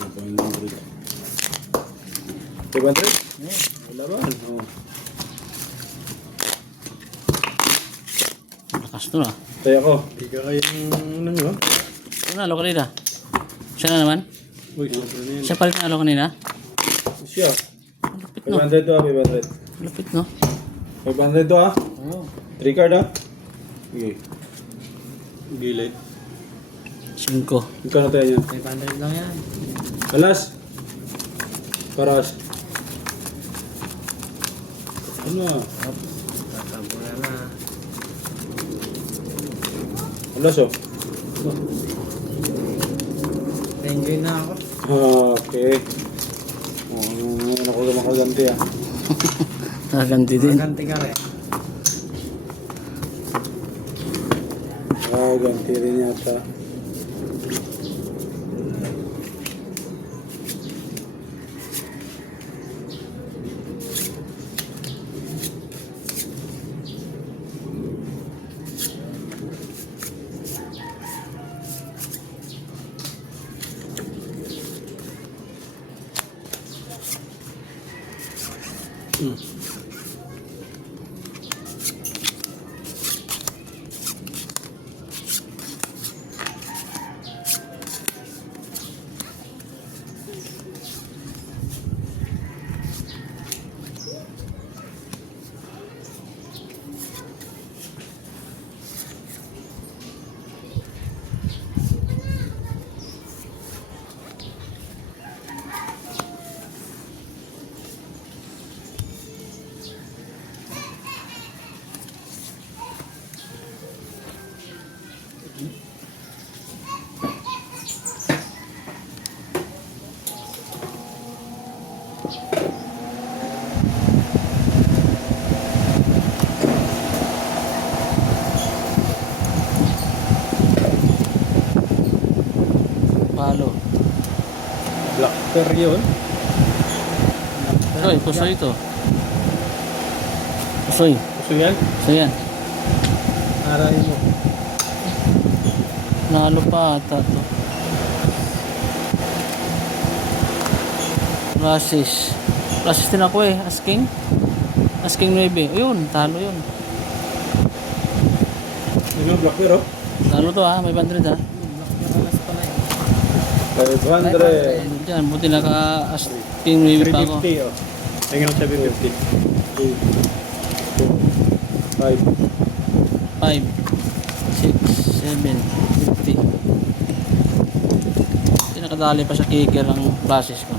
500. 500? Wala ba? Oo. Lakas to na. Kaya ako. Hindi ka kayang ano nyo? Nalo kanina. Siya na naman? Uy, sobra na yan. Siya pa rin nalo kanina? Siya. Lupit no? 500 to 500. Lupit no? 500 to Oo. 3 card Sige. Gilid. 5. Ikaw na tayo yan. 500 lang yan. Alas. Paras. Ano Tatabura na. Alas Enjoy na ako. Okay. Ngayon ako makaganti Nakaganti din. Maganti ka rin. Ganti rin yata. Palo. Black pearl yun. Uy, pusoy ito. Pusoy. Gusto yan? So yan. Arayin mo. Nalo pa ata to. Rasis. Rasis din ako eh. Asking. Asking 9. Ayun, talo yun. Ano black pearl Talo to ha. May 100 ha. Nakalas pala eh. 500. Diyan, buti naka-asking 9 pa ako. 350 Tingnan ko 750. 5. 5, 6, 7, 50. Hindi nakadali pa sa kicker ang process ko.